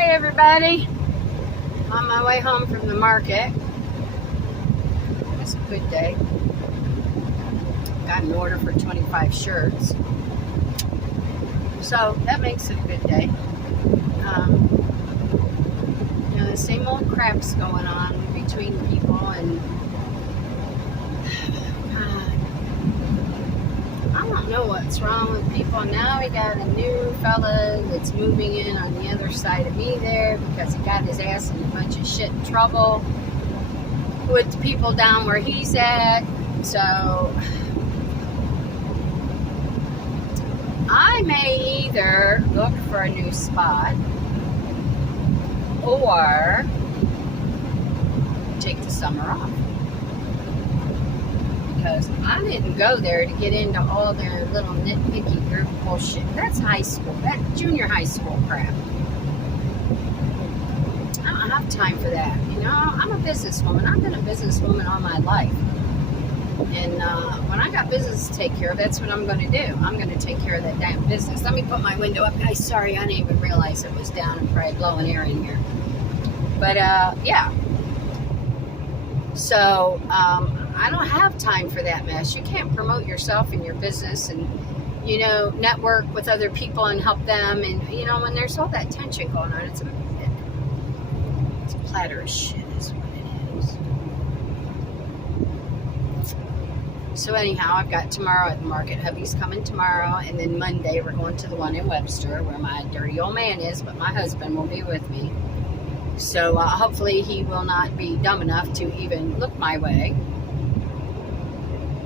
Hi everybody. On my way home from the market. It's a good day. Got an order for 25 shirts. So that makes it a good day. The same old crap's going on between people and I don't know what's wrong with people. Now we got a new fella that's moving in on the other side of me there because he got his ass in a bunch of shit and trouble with the people down where he's at. So I may either look for a new spot or take the summer off. Because I didn't go there to get into all their little nitpicky group bullshit. That's high school. That's junior high school crap. I don't have time for that. You know, I'm a businesswoman. I've been a businesswoman all my life. And when I got business to take care of, that's what I'm going to do. I'm going to take care of that damn business. Let me put my window up. Guys, sorry, I didn't even realize it was down and probably blowing air in here. But, yeah. So, I don't have time for that mess. You can't promote yourself and your business and, you know, network with other people and help them. And, you know, when there's all that tension going on, it's a platter of shit is what it is. So anyhow, I've got tomorrow at the market. Hubby's coming tomorrow. And then Monday, we're going to the one in Webster where my dirty old man is. But my husband will be with me. So hopefully he will not be dumb enough to even look my way.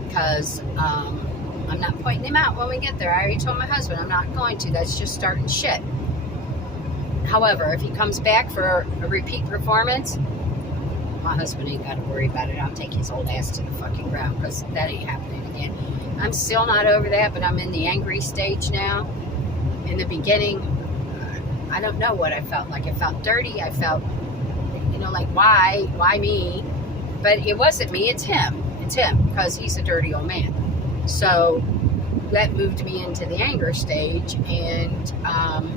Because I'm not pointing him out when we get there. I already told my husband I'm not going to. That's just starting shit. However, if he comes back for a repeat performance, my husband ain't got to worry about it. I'll take his old ass to the fucking ground because that ain't happening again. I'm still not over that, but I'm in the angry stage now. In the beginning, I don't know what I felt like. I felt dirty. I felt, you know, like, why me? But it wasn't me. It's him. It's him because he's a dirty old man. So that moved me into the anger stage, and I'm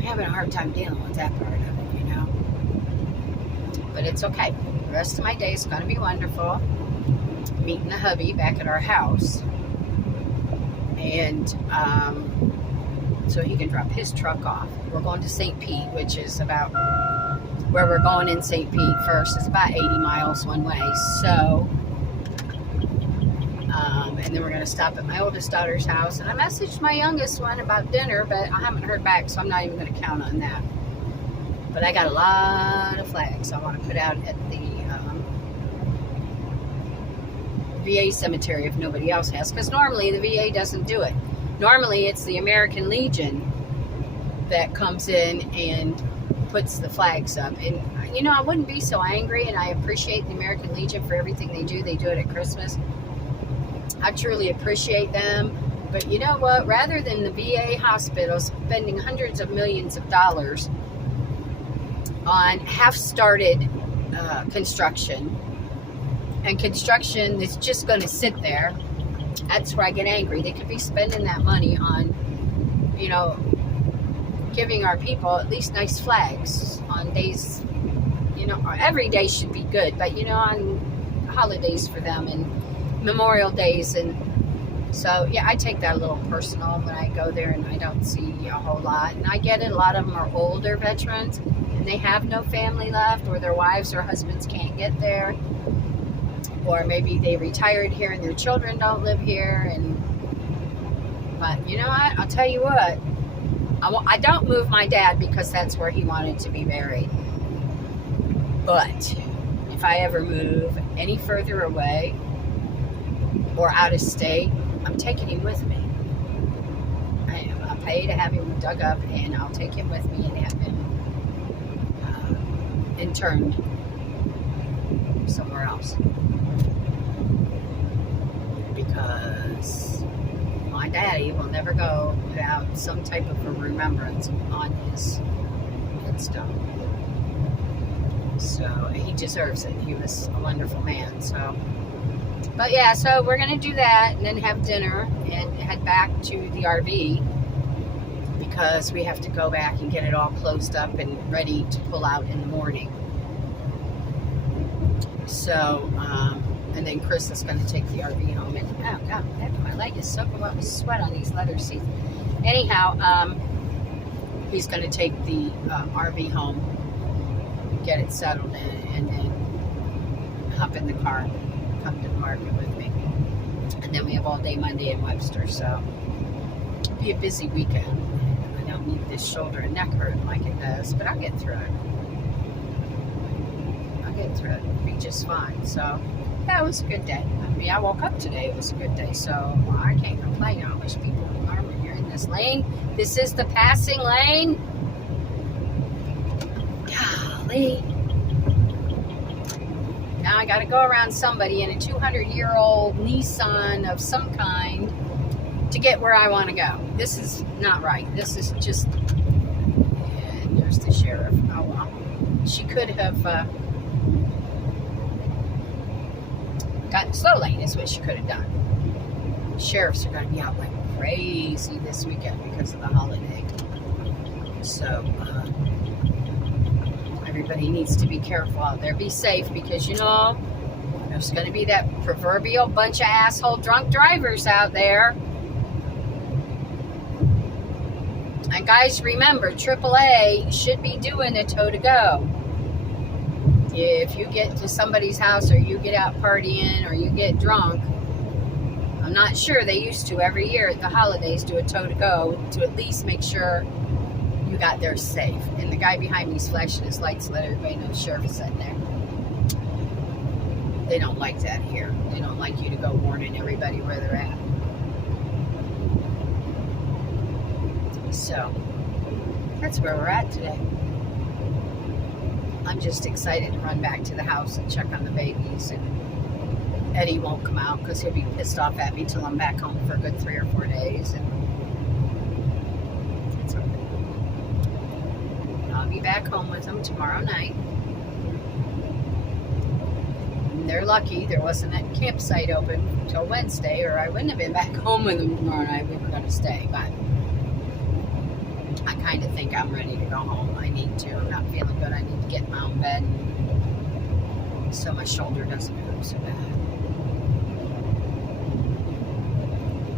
having a hard time dealing with that part of it, you know. But it's okay. The rest of my day is going to be wonderful. Meeting the hubby back at our house, and so he can drop his truck off. We're going to St. Pete, which is about where we're going in St. Pete first. It's about 80 miles one way. So, and then we're going to stop at my oldest daughter's house. And I messaged my youngest one about dinner, but I haven't heard back, so I'm not even going to count on that. But I got a lot of flags I want to put out at the VA cemetery if nobody else has. Because normally the VA doesn't do it. Normally it's the American Legion that comes in and puts the flags up. And, you know, I wouldn't be so angry, and I appreciate the American Legion for everything they do. They do it at Christmas. I truly appreciate them. But you know what? Rather than the VA hospital spending hundreds of millions of dollars on half-started construction, and construction that's just going to sit there, that's where I get angry. They could be spending that money on, you know, giving our people at least nice flags on days, you know, every day should be good, but, you know, on holidays for them and Memorial Days. And so, yeah, I take that a little personal when I go there and I don't see a whole lot. And I get it, a lot of them are older veterans and they have no family left, or their wives or husbands can't get there, or maybe they retired here and their children don't live here. But you know what, I'll tell you what, I don't move my dad because that's where he wanted to be buried. But if I ever move any further away or out of state, I'm taking him with me. I'll pay to have him dug up, and I'll take him with me and have him interned somewhere else. Because my daddy will never go without some type of a remembrance on his headstone. So he deserves it. He was a wonderful man. So, but yeah, so we're gonna do that and then have dinner and head back to the RV because we have to go back and get it all closed up and ready to pull out in the morning. So, and then Chris is going to take the RV home. And oh god, my leg is soaking wet with sweat on these leather seats. Anyhow, he's going to take the RV home, get it settled in, and then hop in the car and come to the market with me. And then we have all day Monday in Webster, so it'll be a busy weekend. I don't need this shoulder and neck hurt like it does, but I'll get through it. It'll be just fine. So yeah, it was a good day. I mean, I woke up today, it was a good day, so I can't complain. I wish people would learn when you're in this lane. This is the passing lane. Golly. Now I gotta go around somebody in a 200-year-old Nissan of some kind to get where I want to go. This is not right. This is just, and there's the sheriff. Oh well. She could have gotten slow lane is what she could have done. Sheriffs are going to be out like crazy this weekend because of the holiday. So everybody needs to be careful out there. Be safe because, you know, there's going to be that proverbial bunch of asshole drunk drivers out there. And guys, remember, AAA should be doing a tow to go. If you get to somebody's house or you get out partying or you get drunk, I'm not sure, they used to every year at the holidays do a tow to go to at least make sure you got there safe. And the guy behind me's flashing his lights to let everybody know the sheriff is in there. They don't like that here. They don't like you to go warning everybody where they're at. So that's where we're at today. I'm just excited to run back to the house and check on the babies. And Eddie won't come out because he'll be pissed off at me till I'm back home for a good 3 or 4 days. And it's okay. I'll be back home with them tomorrow night. And they're lucky there wasn't a campsite open until Wednesday, or I wouldn't have been back home with them tomorrow night. We were going to stay, but I kind of think I'm ready to go home. I need to. I'm not feeling good. I need to get in my own bed so my shoulder doesn't hurt so bad.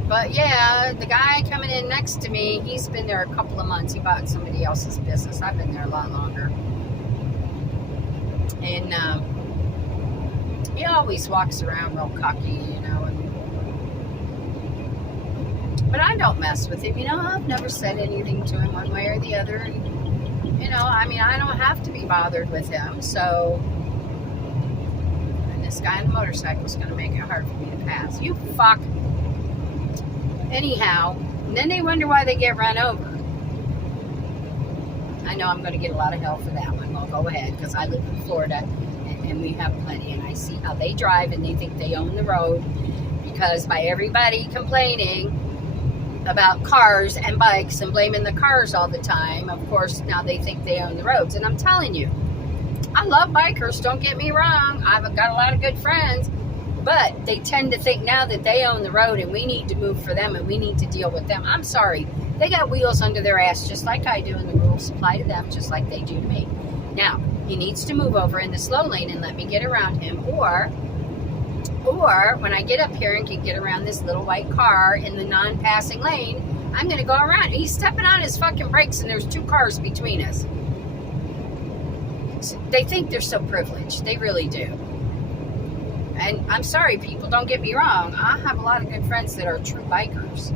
But yeah, the guy coming in next to me, he's been there a couple of months. He bought somebody else's business. I've been there a lot longer. And he always walks around real cocky, you know. But I don't mess with him, you know. I've never said anything to him one way or the other. And, you know, I mean, I don't have to be bothered with him. So, and this guy on the motorcycle is going to make it hard for me to pass. You fuck. Anyhow, and then they wonder why they get run over. I know I'm going to get a lot of hell for that one. Well, go ahead, because I live in Florida, and we have plenty. And I see how they drive, and they think they own the road. Because by everybody complaining about cars and bikes and blaming the cars all the time, of course now they think they own the roads. And I'm telling you, I love bikers, don't get me wrong. I've got a lot of good friends, but they tend to think now that they own the road and we need to move for them and we need to deal with them. I'm sorry, they got wheels under their ass just like I do, and the rules apply to them just like they do to me. Now he needs to move over in the slow lane and let me get around him, or when I get up here and can get around this little white car in the non-passing lane, I'm going to go around. He's stepping on his fucking brakes and there's 2 cars between us. They think they're so privileged. They really do. And I'm sorry, people, don't get me wrong. I have a lot of good friends that are true bikers.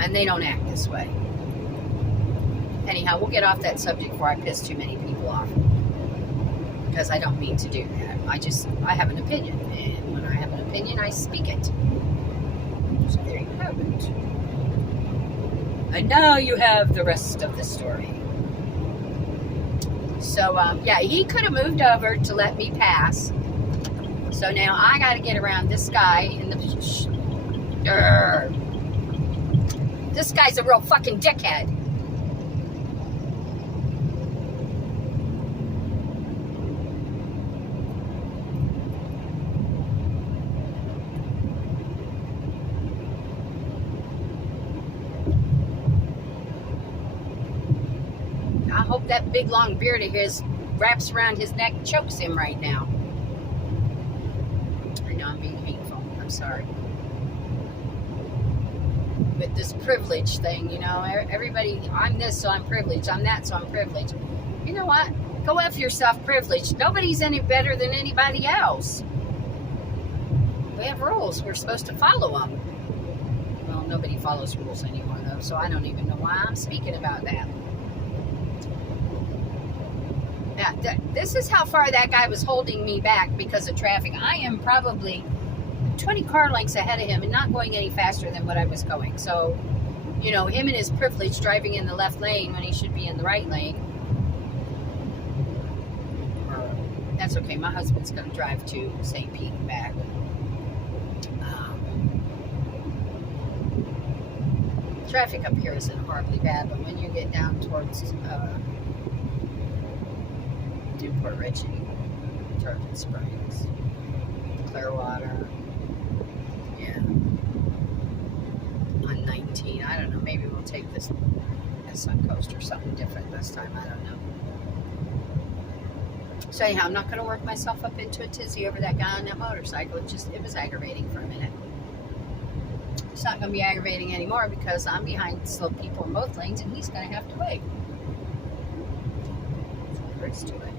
And they don't act this way. Anyhow, we'll get off that subject before I piss too many people off. Because I don't mean to do that. I have an opinion, and when I have an opinion, I speak it. So there you have it. And now you have the rest of the story. So, yeah, he could have moved over to let me pass. So now I got to get around this guy in the... This guy's a real fucking dickhead. that big long beard of his wraps around his neck, chokes him right now. I know I'm being hateful. I'm sorry. With this privilege thing, you know, everybody, I'm this, so I'm privileged. I'm that, so I'm privileged. You know what? Go F yourself, privileged. Nobody's any better than anybody else. We have rules. We're supposed to follow them. Well, nobody follows rules anymore, though, so I don't even know why I'm speaking about that. Now, this is how far that guy was holding me back because of traffic. I am probably 20 car lengths ahead of him and not going any faster than what I was going. So, you know, him and his privilege driving in the left lane when he should be in the right lane. That's okay. My husband's going to drive to St. Pete and back. Traffic up here isn't horribly bad, but when you get down towards Newport Richie, Tarpon Springs, Clearwater, yeah, on 19, I don't know, maybe we'll take this Suncoast or something different this time, I don't know. So anyhow, I'm not going to work myself up into a tizzy over that guy on that motorcycle. It was aggravating for a minute. It's not going to be aggravating anymore because I'm behind slow people in both lanes and he's going to have to wait. So there's to it.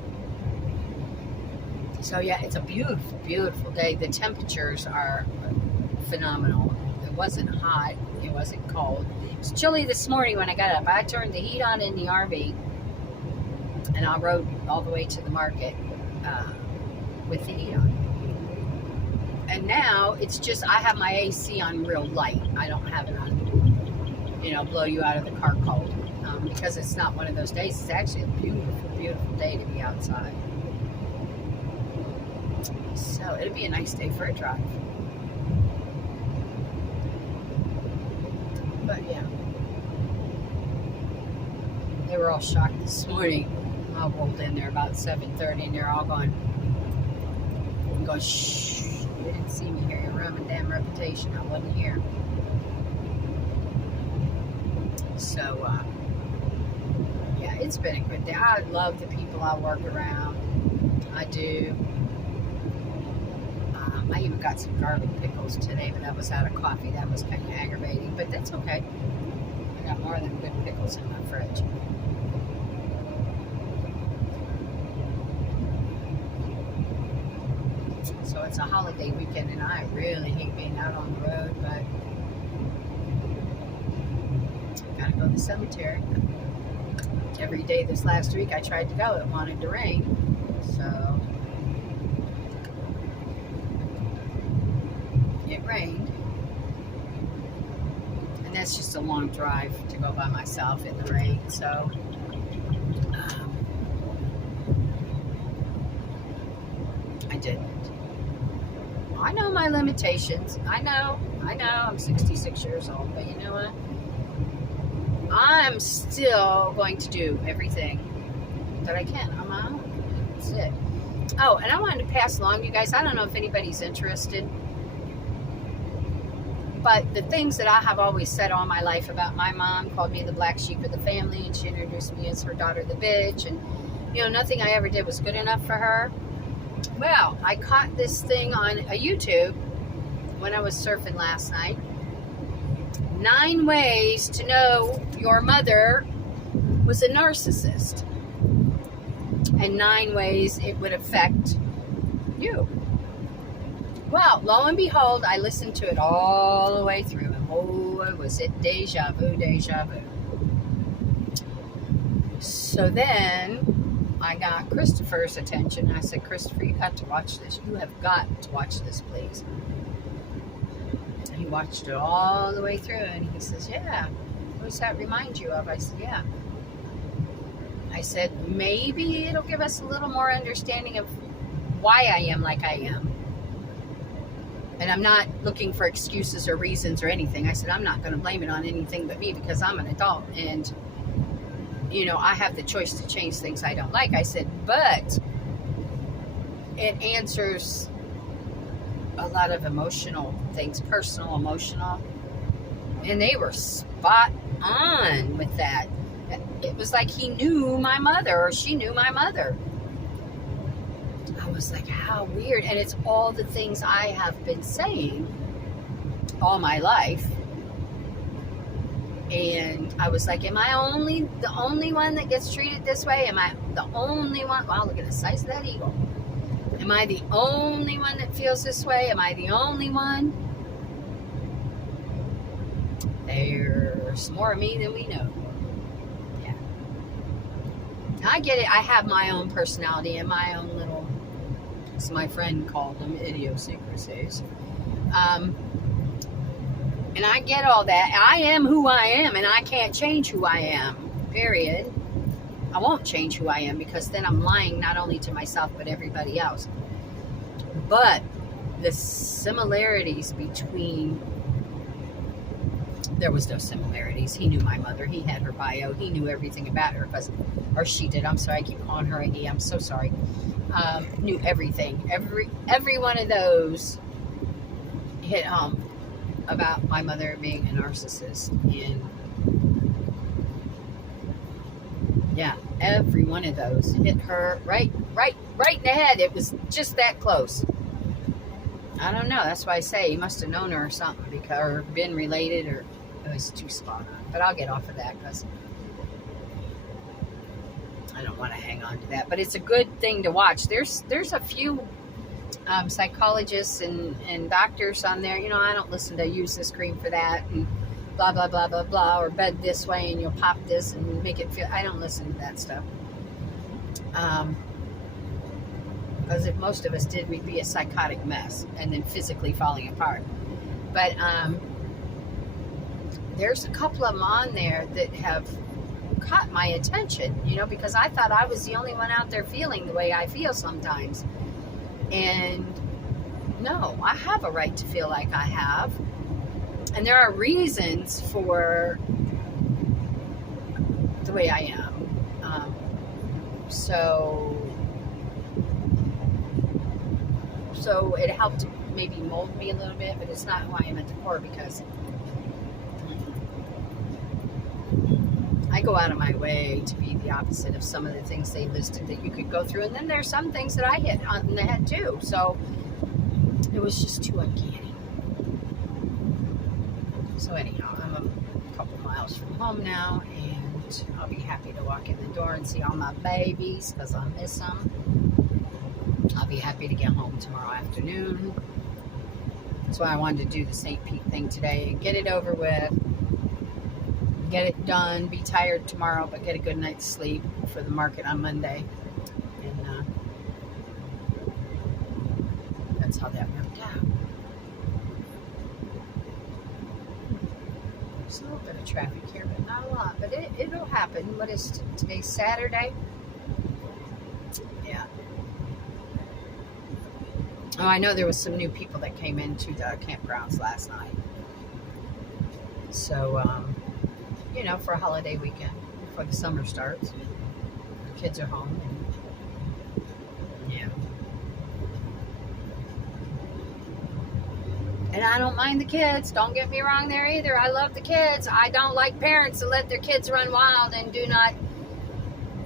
So yeah, it's a beautiful, beautiful day. The temperatures are phenomenal. It wasn't hot. It wasn't cold. It was chilly this morning when I got up. I turned the heat on in the RV and I rode all the way to the market with the heat on. And now it's just, I have my AC on real light. I don't have it on, you know, blow you out of the car cold. Because it's not one of those days. It's actually a beautiful, beautiful day to be outside. So it'll be a nice day for a drive. But yeah. They were all shocked this morning. I rolled in there about 7:30 and they're all going, shh. You didn't see me here. You're ruining my damn reputation. I wasn't here. So, yeah, it's been a good day. I love the people I work around. I do. I even got some garlic pickles today, but that was out of coffee. That was kind of aggravating, but that's okay. I got more than good pickles in my fridge. So it's a holiday weekend, and I really hate being out on the road, but I gotta go to the cemetery. Every day this last week I tried to go, it wanted to rain, so it rained. And that's just a long drive to go by myself in the rain, so I didn't. I know my limitations. I know. I'm 66 years old, but you know what? I'm still going to do everything that I can on my own. That's it. Oh, and I wanted to pass along, you guys, I don't know if anybody's interested, but the things that I have always said all my life about my mom, called me the black sheep of the family, and she introduced me as her daughter, the bitch, and, you know, nothing I ever did was good enough for her. Well, I caught this thing on a YouTube when I was surfing last night. 9 ways to know your mother was a narcissist. And 9 ways it would affect you. Well, lo and behold, I listened to it all the way through. And oh, was it deja vu, deja vu. So then I got Christopher's attention. I said, Christopher, you got to watch this. You have got to watch this, please. And he watched it all the way through, and he says, yeah, what does that remind you of? I said, yeah. I said, maybe it'll give us a little more understanding of why I am like I am. And I'm not looking for excuses or reasons or anything. I said, I'm not going to blame it on anything but me because I'm an adult, and you know, I have the choice to change things I don't like. I said, but it answers a lot of emotional things, personal, emotional. And they were spot on with that. It was like he knew my mother or she knew my mother. I was like, how weird. And it's all the things I have been saying all my life. And I was like, am I the only one that gets treated this way? Am I the only one? Wow, look at the size of that eagle. Am I the only one that feels this way? Am I the only one? There's more of me than we know. Yeah. I get it. I have my own personality and my own little, as my friend called them, idiosyncrasies. And I get all that. I am who I am, and I can't change who I am, period. I won't change who I am, because then I'm lying not only to myself, but everybody else. But the similarities between, there was no similarities. He knew my mother. He had her bio. He knew everything about her, or she did. I'm sorry, I keep calling her a he. I'm so sorry. Knew everything. Every one of those hit home about my mother being a narcissist. And yeah, every one of those hit her right in the head. It was just that close. I don't know. That's why I say he must have known her or something, or been related, or it was too spot on. But I'll get off of that because I don't want to hang on to that. But it's a good thing to watch. There's a few psychologists and doctors on there. You know, I don't listen to use this cream for that and blah blah blah blah blah, or bed this way and you'll pop this and make it feel. I don't listen to that stuff. Because if most of us did, we'd be a psychotic mess and then physically falling apart. But there's a couple of them on there that have caught my attention, you know, because I thought I was the only one out there feeling the way I feel sometimes. And no, I have a right to feel like I have. And there are reasons for the way I am. So it helped maybe mold me a little bit, but it's not who I am at the core, because I go out of my way to be the opposite of some of the things they listed that you could go through. And then there's some things that I hit on the head too. So it was just too uncanny. So anyhow, I'm a couple miles from home now, and I'll be happy to walk in the door and see all my babies because I miss them. I'll be happy to get home tomorrow afternoon. That's why I wanted to do the St. Pete thing today and get it over with. Get it done, be tired tomorrow, but get a good night's sleep for the market on Monday. And that's how that worked out. There's a little bit of traffic here, but not a lot. But it'll happen. What is today? Saturday? Yeah. Oh, I know there was some new people that came into the campgrounds last night. So, you know, for a holiday weekend, before the summer starts. The kids are home. And, yeah. And I don't mind the kids. Don't get me wrong there either. I love the kids. I don't like parents that let their kids run wild and do not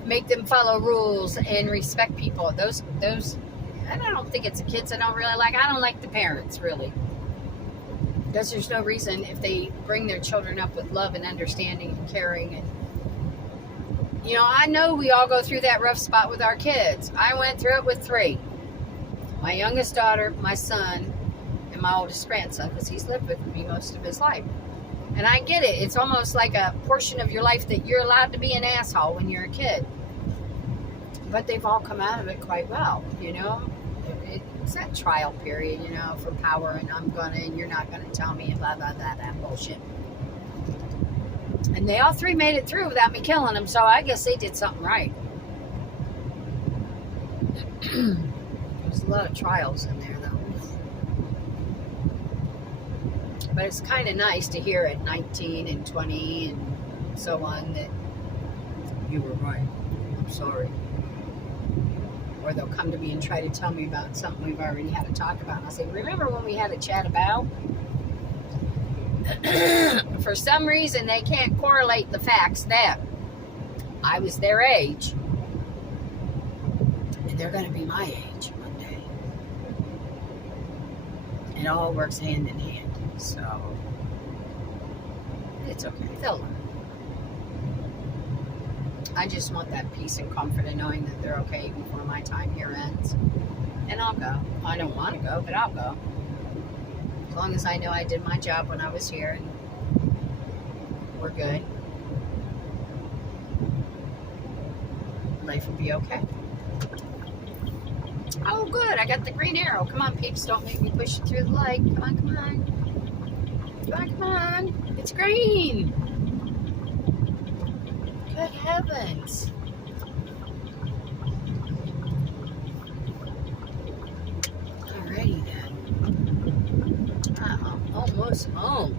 make them follow rules and respect people. Those, and I don't think it's the kids I don't really like. I don't like the parents, really. Because there's no reason, if they bring their children up with love and understanding and caring. And, you know, I know we all go through that rough spot with our kids. I went through it with 3. My youngest daughter, my son, and my oldest grandson, because he's lived with me most of his life. And I get it. It's almost like a portion of your life that you're allowed to be an asshole when you're a kid. But they've all come out of it quite well, you know. It's that trial period, you know, for power, and I'm gonna, and you're not gonna tell me, and blah, blah, blah, that bullshit. And they all 3 made it through without me killing them, so I guess they did something right. There's a lot of trials in there, though. But it's kind of nice to hear at 19 and 20 and so on that you were right. I'm sorry. Or they'll come to me and try to tell me about something we've already had a talk about. And I'll say, remember when we had a chat about? For some reason, they can't correlate the facts that I was their age, and they're going to be my age one day. It all works hand in hand. So, it's okay. They'll learn. I just want that peace and comfort of knowing that they're okay before my time here ends. And I'll go. I don't want to go, but I'll go. As long as I know I did my job when I was here and we're good. Life will be okay. Oh, good. I got the green arrow. Come on, peeps. Don't make me push you through the light. Come on, come on. Come on, come on. It's green. Good heavens. Alrighty then. I'm almost home.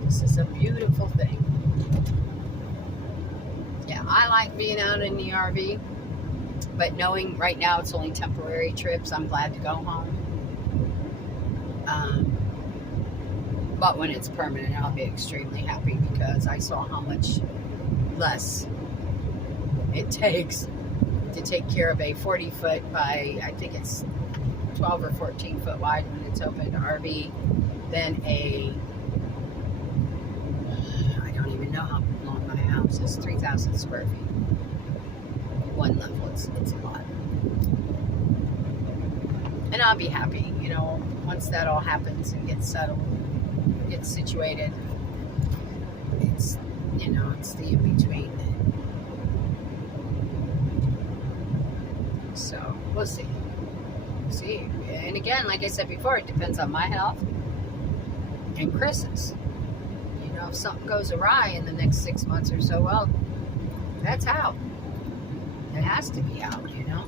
This is a beautiful thing. Yeah, I like being out in the RV, but knowing right now it's only temporary trips, I'm glad to go home. But when it's permanent, I'll be extremely happy because I saw how much less it takes to take care of a 40-foot by, I think it's 12 or 14 foot wide when it's open RV than a, I don't even know how long my house is, 3,000 square feet. One level, it's a lot. And I'll be happy, you know, once that all happens and gets settled, gets situated. It's, you know, it's the in-between. So, we'll see. See. And again, like I said before, it depends on my health and Chris's. You know, if something goes awry in the next 6 months or so, well, that's out. It has to be out, you know.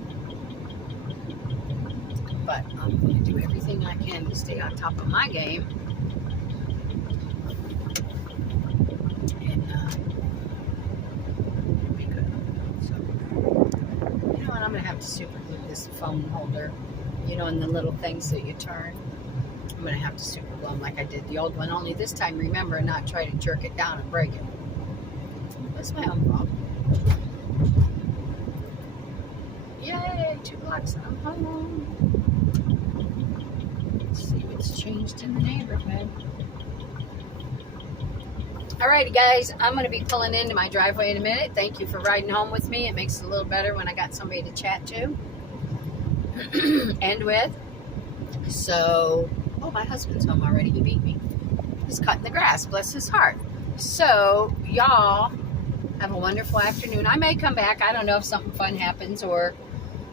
But I'm going to do everything I can to stay on top of my game. And be good. So, you know what? I'm going to have to super glue this phone holder, you know, and the little things that you turn. I'm going to have to super glue them like I did the old one. Only this time, remember, not try to jerk it down and break it. That's my own fault. Yay, 2 blocks and I'm home. Let's see what's changed in the neighborhood. Alrighty guys, I'm going to be pulling into my driveway in a minute. Thank you for riding home with me. It makes it a little better when I got somebody to chat to and with. So, oh, my husband's home already. He beat me. He's cutting the grass. Bless his heart. So, y'all have a wonderful afternoon. I may come back. I don't know if something fun happens or,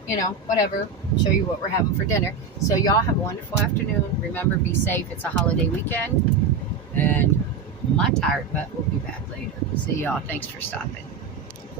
you know, whatever. Show you what we're having for dinner. So, y'all have a wonderful afternoon. Remember, be safe. It's a holiday weekend. And my tired butt will be back later. See y'all. Thanks for stopping.